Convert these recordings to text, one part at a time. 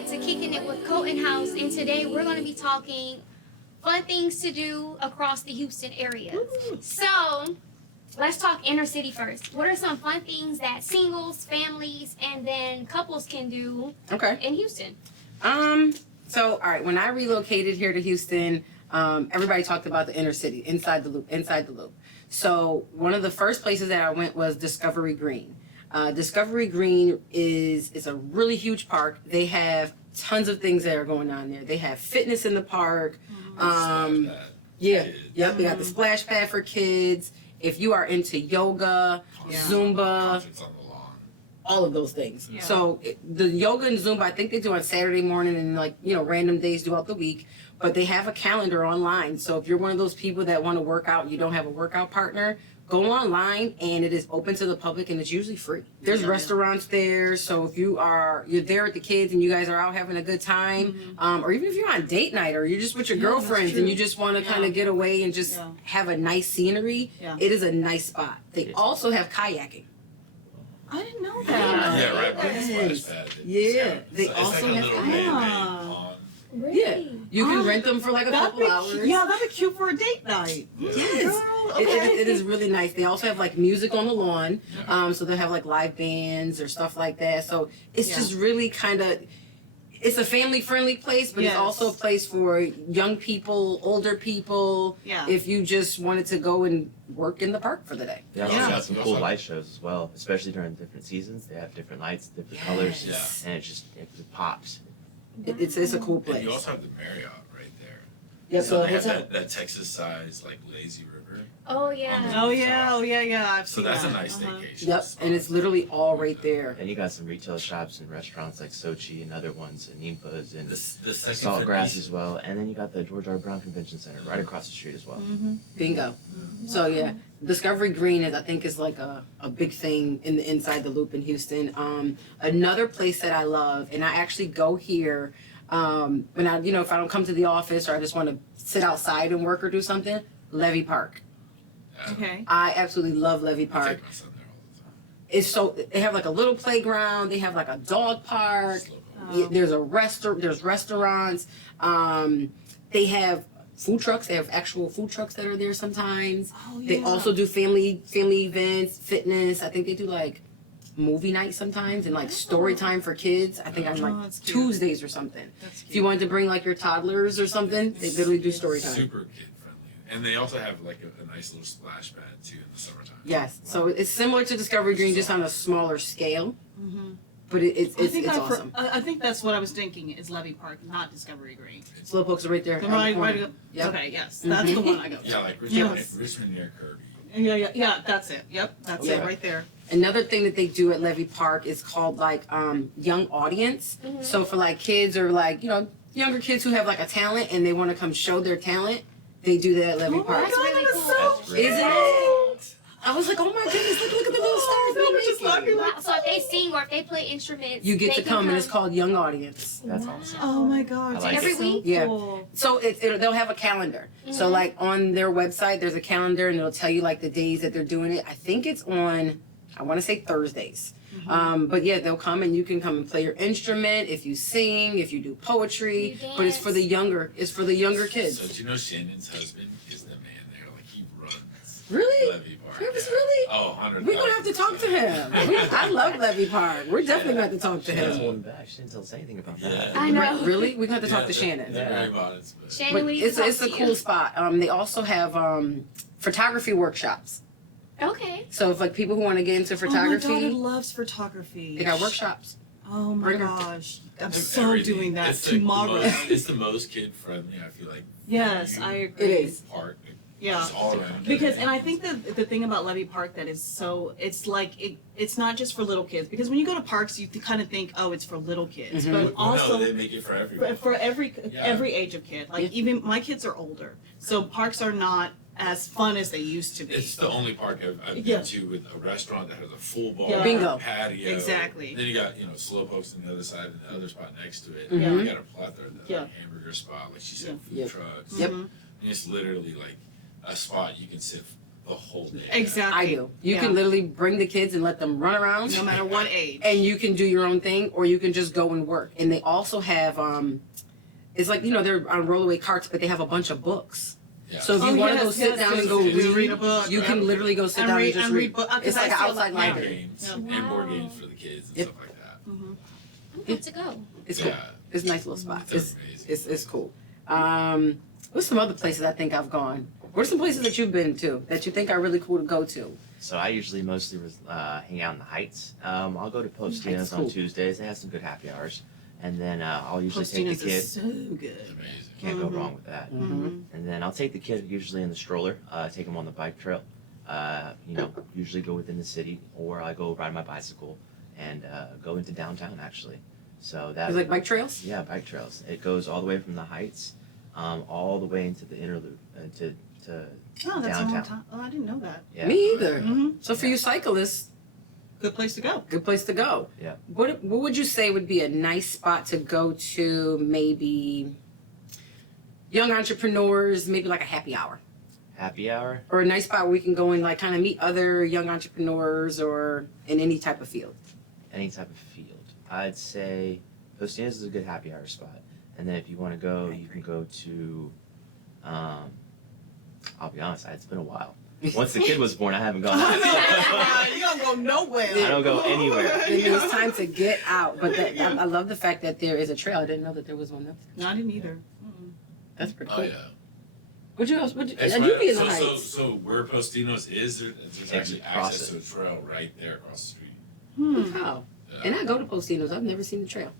back to Kicking It with Colton House, and today we're going to be talking fun things to do across the Houston area. So, let's talk inner city first. What are some fun things that singles, families, and then couples can do in Houston? So, all right, when I relocated here to Houston, everybody talked about the inner city, inside the loop. So, one of the first places that I went was Discovery Green. Discovery Green is a really huge park. They have tons of things that are going on there. They have fitness in the park. They got the splash pad for kids. If you are into yoga, Zumba, all of those things. Yeah. So the yoga and Zumba, I think they do on Saturday morning and random days throughout the week. But they have a calendar online. So if you're one of those people that want to work out and you don't have a workout partner, go online and it is open to the public and it's usually free. There's restaurants there, so if you're there with the kids and you guys are out having a good time, or even if you're on date night or you're just with your girlfriends and you just want to kind of get away and just have a nice scenery, it is a nice spot. They also have kayaking. I didn't know that. Yeah, right by the splash pad. They also like a have little man-made pond. Really? Yeah, you can rent them for like a couple hours. Yeah, that'd be cute for a date night. Yes. Girl, It is really nice. They also have like music on the lawn. So they'll have like live bands or stuff like that. So it's just really kind of, it's a family friendly place, but it's also a place for young people, older people. Yeah. If you just wanted to go and work in the park for the day. They also got some cool light shows as well, especially during different seasons. They have different lights, different colors, and it pops. It's a cool place. And you also have the Marriott right there. Yeah, So they have hotel. that Texas size like lazy river. Oh, yeah. Oh yeah. I've So seen that's that. a nice vacation. Yep, spot. and it's literally all right there. And you got some retail shops and restaurants like Sochi and other ones, and Nimpa's and the second Saltgrass as well. And then you got the George R. Brown Convention Center right across the street as well. Bingo. So yeah, Discovery Green is like a big thing in the inside the loop in Houston. Another place that I love, and I actually go here when I if I don't come to the office or I just want to sit outside and work or do something, Levy Park. Okay. I absolutely love Levy I Park. take my son there all the time. They have like a little playground. They have like a dog park. Slow Yeah, there's there's restaurants. They have food trucks. They have actual food trucks that are there sometimes. Oh, They also do family events, fitness. I think they do like movie night sometimes and like story time for kids. I think on like that's cute. Tuesdays or something. That's If you wanted to bring like your toddlers or something, they literally do story time. Super kid friendly. And they also have like a nice little splash pad too in the summertime. Yes, so it's similar to Discovery Green, just on a smaller scale. But it's awesome. I think that's what I was thinking is Levy Park, not Discovery Green. Slowpokes are right there. Right. Yep. Okay. Yes, that's the one I go. Yeah, like Yes. Richmond near Kirby. Yeah. That's it. Yep. That's it right there. Another thing that they do at Levy Park is called like young audience. So for like kids or like younger kids who have like a talent and they want to come show their talent, they do that at Levy Park. That's really cool. That's great. Isn't it? I was like, oh my goodness, look at the little stars they're making. Wow. So if they sing or if they play instruments, You get they to can come and it's called Young Audience. That's awesome. Oh my God. I like Every it. week? Yeah. Cool. So they'll have a calendar. So like on their website, there's a calendar and it'll tell you like the days that they're doing it. I think it's on, I want to say Thursdays. But yeah, they'll come and you can come and play your instrument if you sing, if you do poetry. You But it's for the younger. It's for the younger So kids. do you know Shannon's husband is the man there? Like he runs Really? Levy Park. Travis, yeah. really? Oh, 100%. We're gonna have to talk to him. I love Levy Park. We're definitely gonna have to talk to She didn't him. hold him back. She didn't tell us anything about that. Yeah. I know. Really? We're gonna have to talk to they're- Shannon. They're very modest, but Shannon, But we need to it's talk a to cool you. spot. They also have photography workshops. Okay. So if like people who want to get into photography, Oh my daughter loves photography. they got workshops. Oh my Bring her. gosh. I'm like so everything. doing that It's like tomorrow. it's the most kid friendly. I feel like. Yes, you- I agree. It is. Park. Yeah. It's all around. Because, and I think the thing about Levy Park that is so, it's like, it's not just for little kids. Because when you go to parks, you kind of think, oh, it's for little kids. But also, no, they make it for everyone. for every age of kid. Like, even, my kids are older. So parks are not as fun as they used to be. It's the only park I've Yeah. been to with a restaurant that has a full bar, Yeah. Bingo. patio. Exactly. Then you got Slowpokes on the other side and the other spot next to it. Yeah. You got a plethora of Yeah. like hamburger spot, like she said, food Yep. trucks. Yep. And it's literally like a spot you can sit the the whole day. Exactly. I do. You Yeah. can literally bring the kids and let them run around. No matter what age. And you can do your own thing, or you can just go and work. And they also have, it's like, they're on rollaway carts, but they have a bunch of books. Yeah. So if you want to go sit down and go read a book, you can literally go sit down and just read. It's like an outside And library. games Yeah. and board games for the kids and Yep. stuff like that. Mm-hmm. I'm good to go. It's cool. Yeah. It's a nice little spot. They're It's amazing. it's cool. What's some other places I think I've gone? What are some places that you've been to that you think are really cool to go to? So I usually mostly hang out in the Heights. I'll go to Heights Postino's is cool. on Tuesdays. They have some good happy hours. And then I'll usually take Postino's the kid. is so good. It's amazing. Can't go Mhm. wrong with that. Mm-hmm. And then I'll take the kid usually in the stroller, take him on the bike trail. Usually go within the city, or I go ride my bicycle and go into downtown actually. So that It's like bike trails. yeah, bike trails. It goes all the way from the Heights, all the way into the inner loop to Oh, that's a long downtown. time. Oh, I didn't know that. Yeah. Me either. Mm-hmm. So for you cyclists, Good place to go. good place to go. Yeah. What would you say would be a nice spot to go to? Maybe young entrepreneurs, maybe like a happy hour, Happy hour. or a nice spot where we can go and like kind of meet other young entrepreneurs, or in any type of field. Any type of field. I'd say Postino's is a good happy hour spot. And then if you want to go, I you can agree. go to. I'll be honest, it's been a while. Once the kid was born, I haven't gone out. You don't go nowhere. I don't go anywhere. Then it's time to get out. But I love the fact that there is a trail. I didn't know that there was one up there. No, I didn't either. Mm-mm. That's pretty Oh cool. yeah. Would you else? Would you? It's And right- you be in the so, Heights. so where Postino's is, there's actually cross access it. to a trail right there across the street. Wow. Yeah. And I go to Postino's. I've never seen the trail.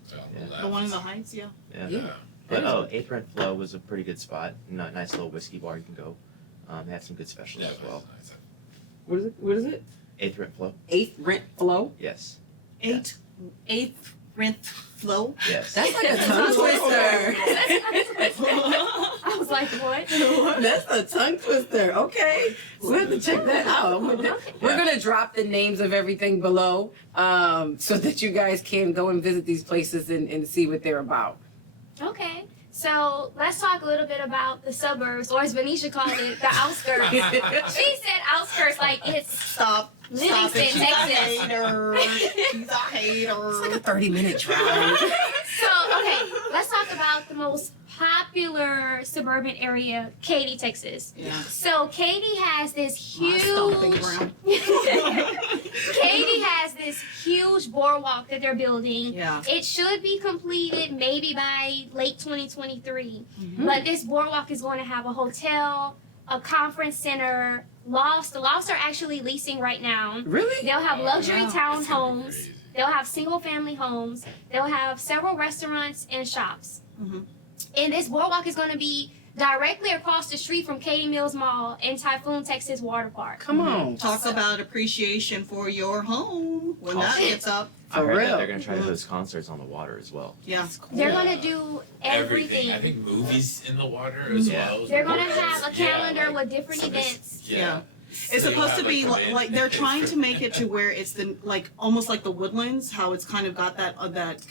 The one in the Heights, yeah. Yeah. Yeah. But Eighth Rent Flow was a pretty good spot. Nice little whiskey bar you can go. They have some good specials Yeah, as well. nice. What is it? Eighth Rent Flow. Eighth Rent Flow. Yes. Eighth rent flow. Yes. That's like a That's tongue a twister. I was like, what? That's a tongue twister. Okay, we'll have to check that out. We're gonna drop the names of everything below, so that you guys can go and visit these places and see what they're about. Okay. So let's talk a little bit about the suburbs, or as Venetia called it, the outskirts. She said outskirts like it's Stop. Stop it. Livingston, She's a Texas. hater. She's a hater. It's like a 30-minute drive. So, okay, let's talk about the most popular suburban area, Katy, Texas. Yeah. So, Katy has this stomping huge. ground. Katy has this huge boardwalk that they're building. Yeah. It should be completed maybe by late 2023. Mhm. But this boardwalk is going to have a hotel, a conference center, lofts. The lofts are actually leasing right now. Really? They'll have luxury Wow. It's gonna be townhomes. crazy. They'll have single family homes. They'll have several restaurants and shops. Mhm. And this boardwalk is going to be directly across the street from Katy Mills Mall and Typhoon, Texas Water Park. Come on. Talk about appreciation for your home when that Awesome. gets up. I For heard real. that they're going to try to Mhm. host concerts on the water as well. Yeah. They're Yeah. going to do everything. I think movies in the water as Yeah. well. They're going to have a Yeah, calendar like, with different so this- events. Yeah. It's So supposed you'll to be have, a like they're trying to make it to where it's the like almost like the Woodlands, how it's kind of got that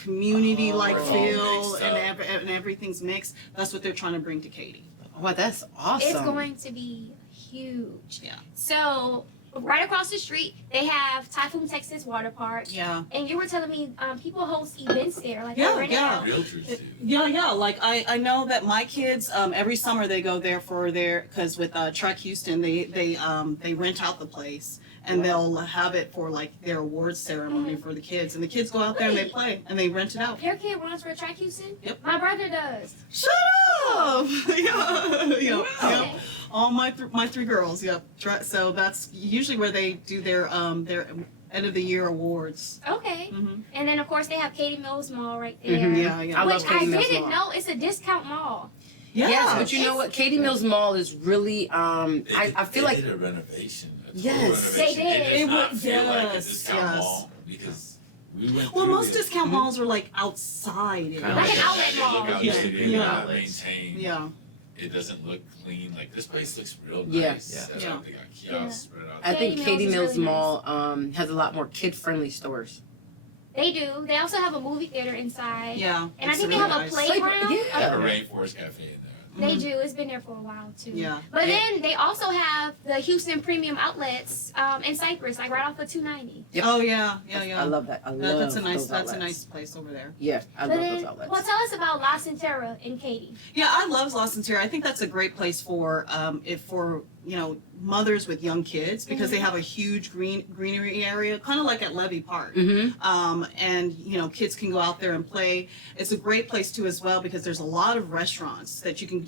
community like Oh, feel mixed and up. and everything's mixed. That's what they're trying to bring to Katy. Wow, that's awesome. It's going to be huge. Yeah. So, right across the street, they have Typhoon, Texas Water Park. Yeah. And you were telling me people host events there. Like Yeah, they rent yeah. out. Realtors do. Yeah. Like I know that my kids every summer they go there for their because with Trek Houston they rent out the place and they'll have it for like their awards ceremony for the kids and the kids go out there and they play and they rent it out. Your kid runs for Track Houston? Yep. My brother does. Shut up! yeah. Okay. All my three girls. Yep. So that's usually where they do their end of the year awards. Okay. Mm-hmm. And then of course they have Katy Mills Mall right there. Mhm. Yeah. Yeah. I love Which I Katy Mills didn't Mall. know it's a discount mall. Yeah. Yes, but you know what? Katy Mills Mall is really. They I feel like. did a renovation. A total Yes. renovation. They did. It does It not was- feel like a yes, discount yes. mall because we went Well, through most it. discount malls are like outside. Kinda Like an like outlet mall. Look out, Yeah. they did Yeah. not Outlets. maintain. Yeah. It doesn't look clean. Like this place looks real Yeah. nice. Yeah. That's Yeah. why they got kiosks spread out. I think Katy Katy Mills is Mills really Mall has a lot more kid-friendly stores. They do. They also have a movie theater inside. Yeah. And I it's think they really have a nice. playground. Yeah. a rainforest cafe in there. They do. It's been there for a while too. Yeah. But then they also have the Houston Premium Outlets in Cypress, like right off of 290. Yep. Oh yeah. I love that. I love That's a nice. those That's a outlets. nice place over there. Yeah, I But love then, those outlets. well, tell us about La Centera in Katy. Yeah, I love La Centera. I think that's a great place for if for mothers with young kids because they have a huge greenery area, kind of like at Levy Park. Mm-hmm. And kids can go out there and play. It's a great place too as well because there's a lot of restaurants that you can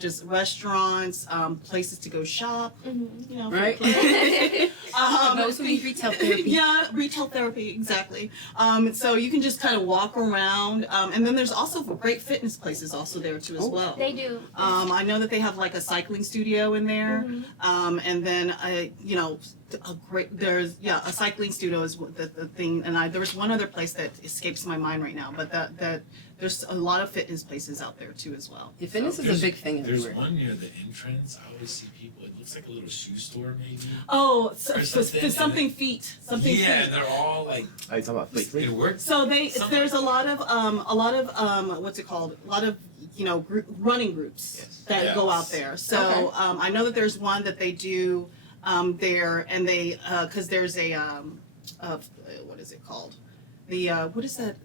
places to go shop. For Right. play. Those who need retail therapy. Yeah, retail therapy, exactly. So you can just kind of walk around. And then there's also great fitness places also there too as well. They do. I know that they have like a cycling studio in there. And then a cycling studio is the thing. And there was one other place that escapes my mind right now, but that there's a lot of fitness places out there too as well. Yeah, fitness is a big thing There's everywhere. one near the entrance. I always see people. It looks like a little shoe store, maybe. Oh, Or something, something feet. Something Yeah, feet. they're all like. Are you talking about Fleet Fleet? It works. So Something there's a like lot of what's it called? A lot of running groups Yes. that go out Yes. there. So I know that there's one that they do there, and they because there's a what is it called? The what is that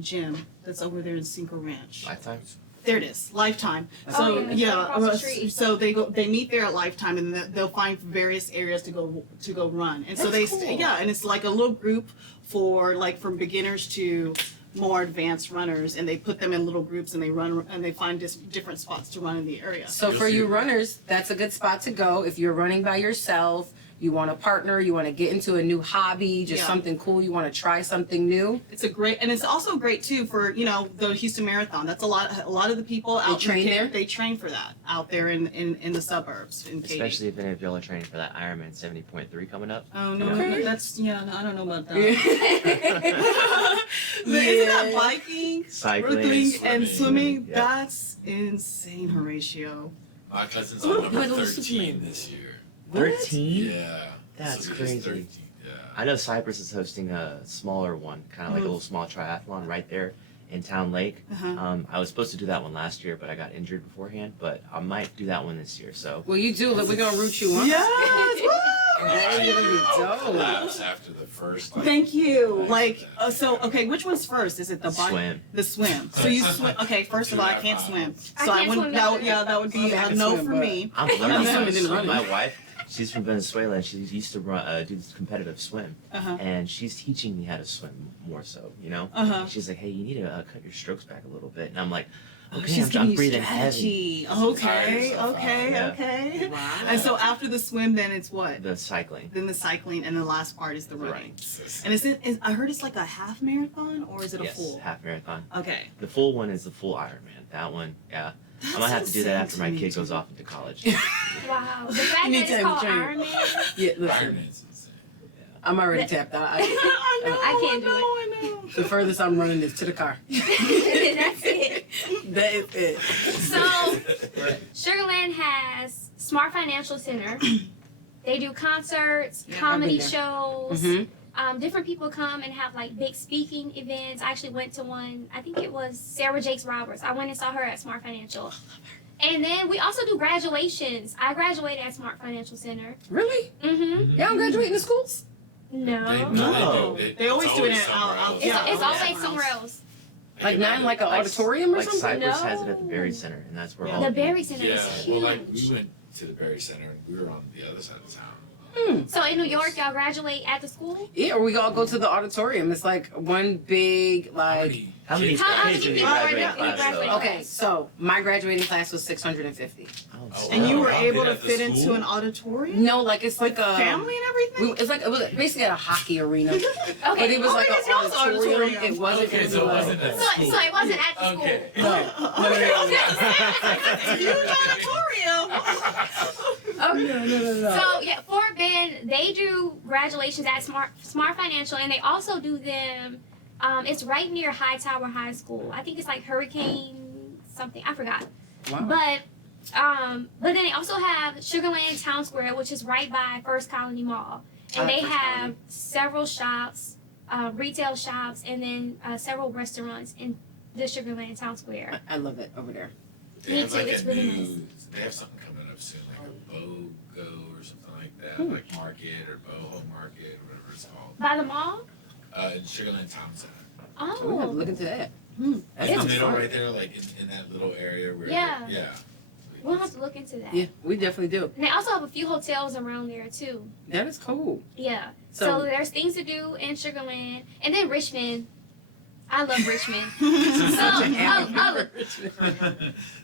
gym that's over there in Cinco Ranch? Lifetime? There it is, Lifetime. Oh, So yeah, it's right across the street. so they meet there at Lifetime, and then they'll find various areas to go run. And so That's they cool. and it's like a little group for like from beginners to more advanced runners, and they put them in little groups and they run and they find different spots to run in the area. So You'll for see you it. runners, that's a good spot to go. If you're running by yourself, you want a partner, you want to get into a new hobby, just Yeah. something cool, you want to try something new. It's a great, and it's also great too for the Houston Marathon. That's a lot of the people out train in Katy, there? They train for that out there in the suburbs in Katy. Especially if any of y'all are training for that Ironman 70.3 coming up. Oh no, Okay. that's I don't know about that. Yeah. Isn't that biking, Cycling. and swimming? Yeah. That's insane, Horatio. My cousin's on number Little 13 this year. 13? Yeah. That's so he's crazy. 13. Yeah. I know Cypress is hosting a smaller one, kind of like a little small triathlon right there in Town Lake. Uh-huh. I was supposed to do that one last year, but I got injured beforehand. But I might do that one this year. So Well, you do. Look, we're gonna root you on. Yes. woo! That is really dope. Collapse after the first. Like, Thank you. Thanks. Like, okay, which one's first? Is it the bike? swim. The swim. So you swim. Okay, first of all, I can't swim. I So can't wouldn't. swim That either. would, yeah, that would be Okay, I a can no swim, for but- me. I'm And learning then how we to didn't swim. run My it. wife, she's from Venezuela, and she used to do this competitive swim, Uh-huh. and she's teaching me how to swim more so. Uh-huh. She's like, "Hey, you need to cut your strokes back a little bit," and I'm like, "Okay, She's I'm giving you breathing heavy." strategy. Tire Okay, yourself out. okay, Yeah. okay. Wow. And so after the swim, then it's what? The cycling. Then the cycling, and the last part is the running. Right. And I heard it's like a half marathon, or is it a Yes, full? half marathon. Okay. The full one is the full Ironman. That one, yeah. I might have to do that after my kid goes off into college. Wow. The fact You need that to it's called train. Iron Man. Yeah, listen, Ironman's insane. I'm already tapped out. I can't do it. I know. The furthest I'm running is to the car. That's it. That is it. So, Sugarland has Smart Financial Center. They do concerts, Yeah, comedy I've been shows. Mm-hmm. Different people come and have like big speaking events. I actually went to one. I think it was Sarah Jakes Roberts. I went and saw her at Smart Financial. And then we also do graduations. I graduated at Smart Financial Center. Really? Mm-hmm. Y'all graduating in schools? No. No. They always it's do it always in- somewhere out- else. It's, Yeah, it's yeah. always somewhere else. Like not like an Like- auditorium or like something? Cypress has it No. at the Berry Center, and that's where Yeah. all The Berry Center Yeah, is well, huge. like we went to the Berry Center and we were on the other side of town. So in New York, y'all graduate at the school? Yeah, or we all go to the auditorium. It's like one big like. How many How many kids in your people are graduating in your class? graduating though? Okay, so my graduating class was 650. Oh, And you were Wow. able to At the fit into school? an auditorium? No, like it's like a Family and everything? It was basically at a hockey arena, Okay. but it was Oh, like it is an y'all's auditorium. auditorium. It wasn't. Okay, it so it was wasn't at So it wasn't at the school. Okay. No, no, no, no, no. Huge auditorium. No. So yeah, Fort Bend, they do graduations at Smart Financial, and they also do them. It's right near Hightower High School. I think it's like Hurricane something. I forgot. Wow. But then they also have Sugarland Town Square, which is right by First Colony Mall, I and like they First have Colony. several shops, retail shops, and then several restaurants in the Sugarland Town Square. I love it over there. They Me have too, like it's a really new. nice. They have something coming up soon, like a BOGO or something like that, like Market or Boho Market, or whatever it's called. By the mall? In Sugarland Townsend. So we have to Oh, look into that. Hmm. That In the sounds middle, fun. right there, like in that little area where. Yeah. Yeah. we'll have to look into that. Yeah, we definitely do. And they also have a few hotels around there too. That is cool. Yeah. So So, there's things to do in Sugarland, and then Richmond. I love Richmond. such an oh,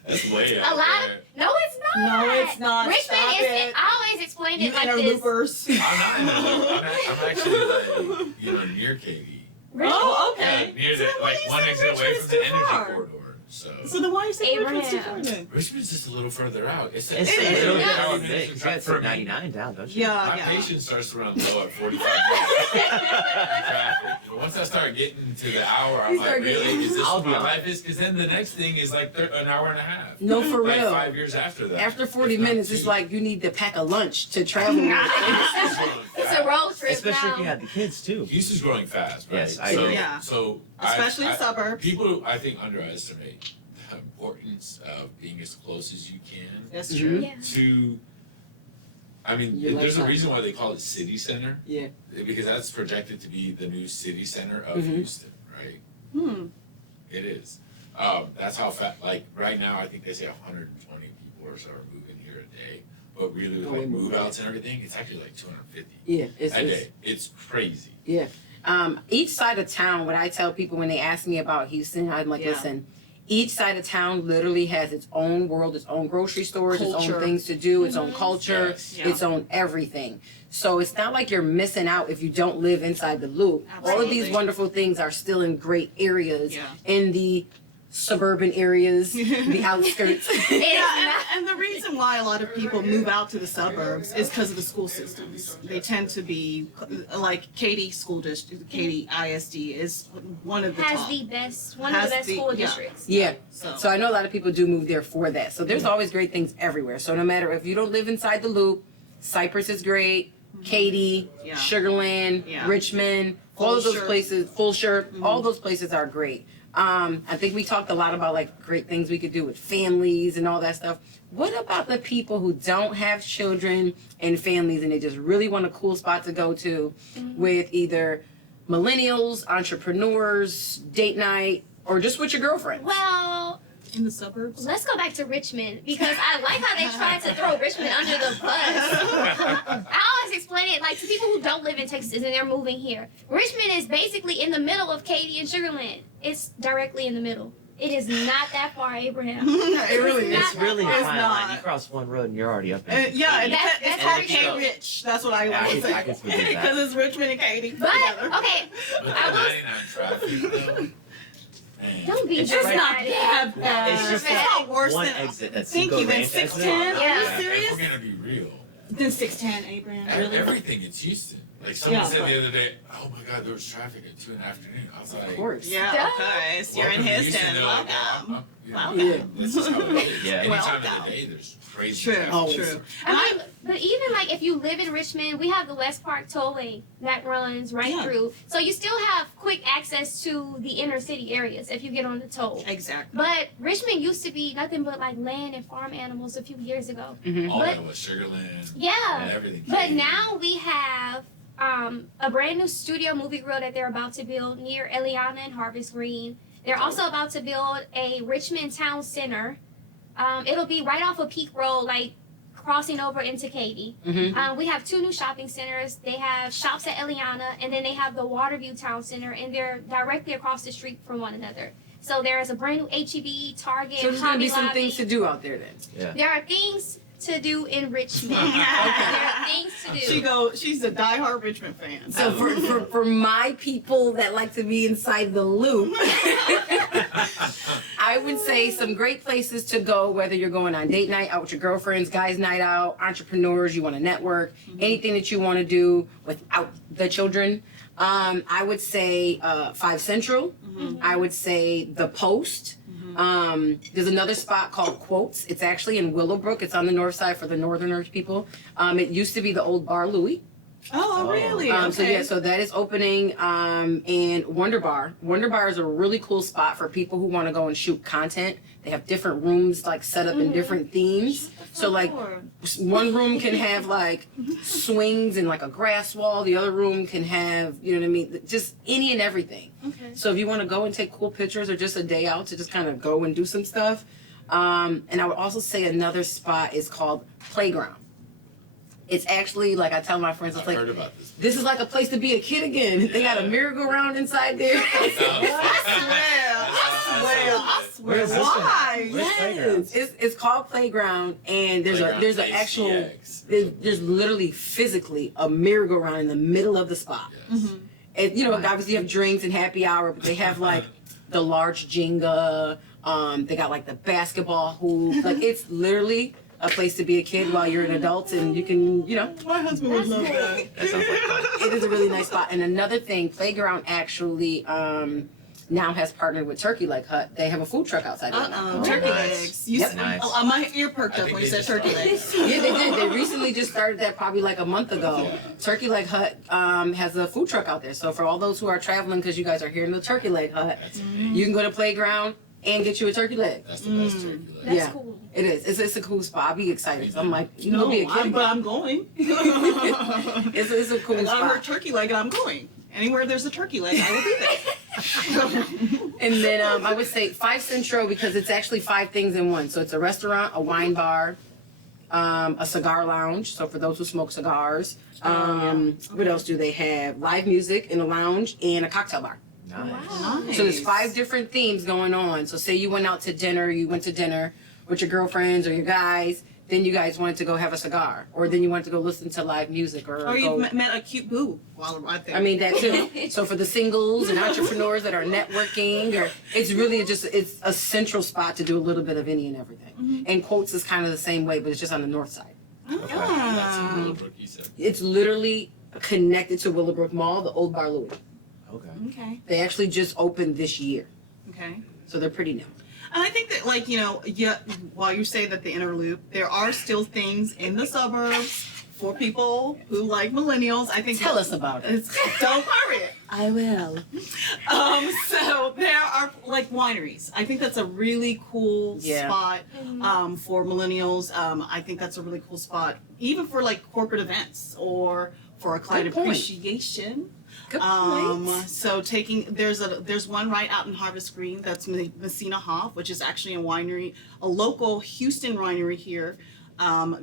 That's way A out lot there. No, it's not. No, it's not. Richmond Stop is. it. I always explain You it like this. interloopers. I'm not. I'm actually like near Katy. Richmond. Oh, Yeah, okay. near So the, why like you one say exit away Richmond's from the too energy far? corridor. So So then why you say Richmond's too Abraham. far then? Richmond's just a little further out. It's It's It is. really Yeah. not big. You guys for take me. 99 down, don't you? Yeah, My yeah. patience starts to run low at 45 minutes in traffic. But once I start getting to the hour, I'm You like, start really? getting- Is this I'll what be my honest. life is? Because then the next thing is like an hour and a half. no, for Like real. 5 years after that. After 40 If not minutes, it's two. like you need to pack a lunch to travel. It's a road trip Especially now. if you had the kids too. Houston's growing fast, right? Yes, I so, agree. Yeah. So Especially in suburbs. People, I think, underestimate the importance of being as close as you can That's Mhm. true. Yeah. to. I mean, Your there's a lifestyle. reason why they call it city center. Yeah. Because that's projected to be the new city center of Mhm. Houston, right? Hmm. It is. That's how fast. Like right now, I think they say 120 people or so are moving here a day. But really, with Oh, like we move move outs and everything, it's actually like 250 Yeah. It's, a it's day. It's crazy. each side of town, what I tell people when they ask me about Houston, I'm like, Yeah. listen, each side of town literally has its own world, its own grocery stores, its Culture. own things to do, its own Mhm. culture, Yes. Yeah. its own everything. So it's not like you're missing out if you don't live inside the loop. All of these Absolutely. wonderful things are still in great areas Yeah. in the suburban areas, the outskirts. Yeah, and the reason why a lot of people move out to the suburbs is because of the school systems. They tend to be like Katy School District, Katy ISD is one of the Has top. the best, one of Has the best the- school yeah. districts. Yeah. So, So I know a lot of people do move there for that. So there's always great things everywhere. So no matter if you don't live inside the loop, Cypress is great, Katy, Yeah. Sugarland, Yeah. Richmond, all of those Fulshire. places, Full Shirt, all those places are great. I think we talked a lot about like great things we could do with families and all that stuff. What about the people who don't have children and families and they just really want a cool spot to go to with either millennials, entrepreneurs, date night, or just with your girlfriend? Well, in the suburbs. let's go back to Richmond because I like how they tried to throw Richmond under the bus. I always explain it like to people who don't live in Texas and they're moving here. Richmond is basically in the middle of Katy and Sugarland. It's directly in the middle. It is not that far, Abraham. It really It's is. It's really a It's fine not. line. You cross one road and you're already up in Yeah, and That's- it's that's called very K true. Rich. That's what I Yeah, want to I say. can believe that. Because it's Richmond and Katy. But together. okay, But I the was- 99 traffic though. Man. don't be It's It's right- not dramatic. that bad. It's just not worse one than exit. That's Thinky Cinco than Ranch exit. 610. Yeah. Are you If serious? we're gonna be real. Then 610, Abraham. Really? Everything it's Houston. Like someone Yeah. said the other day, oh my God, there was traffic at 2 in the afternoon. I was like, Of course. Yeah. Duh. Okay. So you're in welcome to Houston. They're like, Welcome. you know, Welcome. This is how it is. Yeah. Any time of Welcome. the day, there's crazy True. traffic. Always. True. I mean, but even like if you live in Richmond, we have the West Park Tollway that runs right Yeah. through. So you still have quick access to the inner city areas if you get on the toll. Exactly. But Richmond used to be nothing but like land and farm animals a few years ago. Mhm. All But- that was Sugarland Yeah. and everything. But now we have a brand new studio movie grill that they're about to build near Eliana and Harvest Green. They're also about to build a Richmond Town Center. It'll be right off of Peak Road, like crossing over into Katy. Mhm. We have 2 new shopping centers. They have shops at Eliana, and then they have the Waterview Town Center, and they're directly across the street from one another. So there is a brand new HEB, Target, So there's gonna be Hobby some Lobby. things to do out there then. There are things to do in Richmond. Okay. There are things to do. She's a diehard Richmond fan. So for my people that like to be inside the loop, I would say some great places to go, whether you're going on date night, out with your girlfriends, guys' night out, entrepreneurs, you want to network, anything that you want to do without the children. I would say 5 Central. I would say The Post. There's another spot called Quotes. It's actually in Willowbrook. It's on the north side for the northerners people. It used to be the old Bar Louie. Oh, Oh. really? So yeah, so that is opening. And Wonder Bar. Wonder Bar is a really cool spot for people who want to go and shoot content. They have different rooms like set up in different themes. So like one room can have like swings and like a grass wall. The other room can have, you know what I mean, just any and everything. Okay. So if you want to go and take cool pictures or just a day out to just kind of go and do some stuff. And I would also say another spot is called Playground. It's actually like I tell my friends, it's I've like heard about this. this is like a place to be a kid again. They got a merry-go-round inside there. I swear. Where is this one? Why? Where's Playground? It's called Playground, and there's an actual there's literally physically a merry-go-round in the middle of the spot. Yes. And you know, obviously you have drinks and happy hour, but they have like the large Jenga. They got like the basketball hoop. Like it's literally a place to be a kid while you're an adult, and you can, you know, My husband would love that. That sounds like fun. it is a really nice spot. And another thing, Playground actually now has partnered with Turkey Leg Hut. They have a food truck outside. right now. Turkey nice. legs. You Yep. said, Nice. my ear perked I up think when you they said just turkey started. legs. Yeah, they did. They recently just started that probably like a month ago. Turkey Leg Hut has a food truck out there. So for all those who are traveling, because you guys are here in the Turkey Leg Hut, That's, you can go to Playground and get you a turkey leg. that's the best turkey leg. That's Yeah. cool. It is. It's a cool spot. I'll be excited. I'm like, you can No, go be a kid. but I'm going. It's a cool I heard spot. turkey leg and I'm going. Anywhere there's a turkey leg, I will be there. And then I would say 5 Centro because it's actually 5 things in one. So it's a restaurant, a wine bar, a cigar lounge. So for those who smoke cigars, what else do they have? Live music in a lounge and a cocktail bar. Nice. Wow. So there's 5 different themes going on. So say you went out to dinner, you went to dinner with your girlfriends or your guys, then you guys wanted to go have a cigar, or then you wanted to go listen to live music, or Or go. you met a cute boo while right there. I mean that too. So for the singles and entrepreneurs that are networking, or it's really just it's a central spot to do a little bit of any and everything. And Quotes is kind of the same way, but it's just on the north side. That's in Ah. Willowbrook, you said. It's literally connected to Willowbrook Mall, the old Bar Louie. Okay. Okay. They actually just opened this year, Okay. so they're pretty new. And I think that, like, you know, yeah, while you say that the inner loop, there are still things in the suburbs for people who like millennials. I think Tell us about it. It's, don't worry. I will. So there are like wineries. I think that's a really cool Yeah. spot for millennials. I think that's a really cool spot, even for like corporate events or for a client Good point. appreciation. Good point. So there's one right out in Harvest Green that's Messina Hoff, which is actually a winery, a local Houston winery here.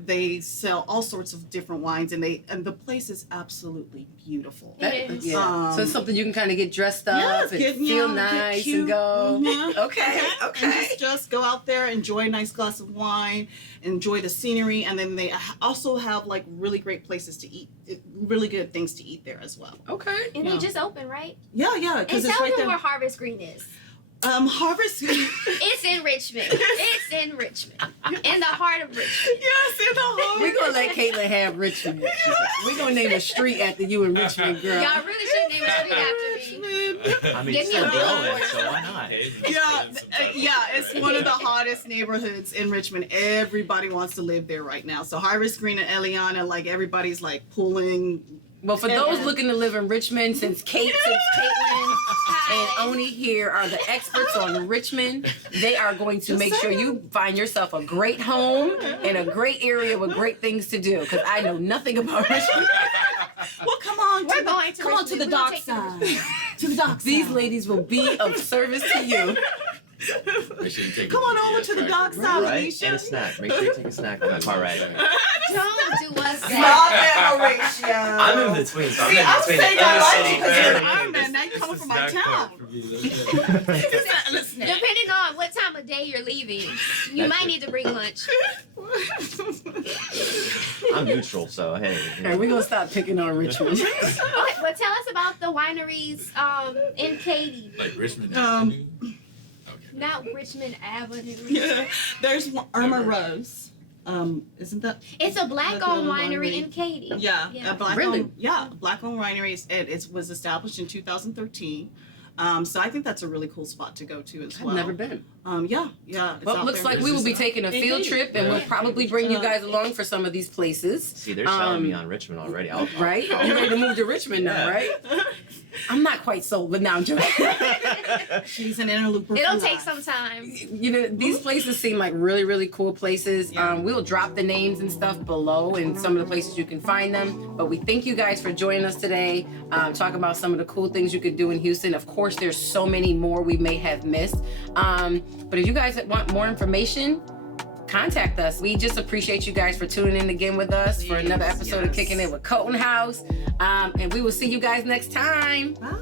They sell all sorts of different wines, and the place is absolutely beautiful. It is. Yeah. So it's something you can kind of get dressed up Yes, and get, you feel know, get nice cute. and go. Mhm. Okay. And Okay. just go out there, enjoy a nice glass of wine, enjoy the scenery, and then they also have like really great places to eat, really good things to eat there as well. Okay. And Yeah. they just opened, right? Yeah, yeah, And because it's tell right them there. where Harvest Green is. Harvest. It's in Richmond. It's in Richmond. In the heart of Richmond. Yes, in the heart. We're gonna let Caitlin have Richmond. We're gonna name a street after you in Richmond, girl. Y'all really should name a street after me. Richmond. I mean, Give it's me still a growing, billboard. so why not? Yeah, it's one of the hottest neighborhoods in Richmond. Everybody wants to live there right now. So Harvest Green and Eliana, like everybody's like pulling. Well, for those looking to live in Richmond, since Caitlin and Oni here are the experts on Richmond, they are going to make sure you find yourself a great home in a great area with great things to do. Because I know nothing about Richmond. Well, come on, We're going to come on to Richmond. the We're dark gonna take side. To the dark side. These ladies will be of service to you. Make sure you take Come a on over GPS to the tracker. dark side, Right? Alicia. And a snack. Make sure you take a snack on that car ride. Don't do us Stop that. it, Horatio. I'm in between, so I'm See, in I'm between saying the I inner like city you 'cause you're and- an Iron Man. Now you're coming from my town. Depending on what time of day you're leaving, you That's might it. need to bring lunch. I'm neutral, so hey. All right, we're gonna stop picking on Richmond. Okay, but tell us about the wineries in Katy, Like Richmond Um, Avenue? Okay. not Richmond Avenue. Yeah. There's one, Irma Rose. Isn't that? It's a black-owned Black-owned winery winery. in Katy. Yeah, Yeah. a black Really? owned, yeah, black owned winery. It was established in 2013. So I think that's a really cool spot to go to as I've well. never been. Yeah. It's Well, out looks there. like we will be taking a field Indeed. trip, and we'll probably bring you guys along for some of these places. See, they're selling me on Richmond already. Right? You ready to move to Richmond now, Yeah. right? I'm not quite sold, but now I'm joking. She's an interlooper. It'll for take life. some time. You know, these places seem like really, really cool places. Yeah. We'll drop the names and stuff below and some of the places you can find them. But we thank you guys for joining us today. Talk about some of the cool things you could do in Houston. Of course, there's so many more we may have missed. But if you guys want more information, contact us. We just appreciate you guys for tuning in again with us for another episode of Yes. Kicking It with Colton House. And we will see you guys next time. Bye.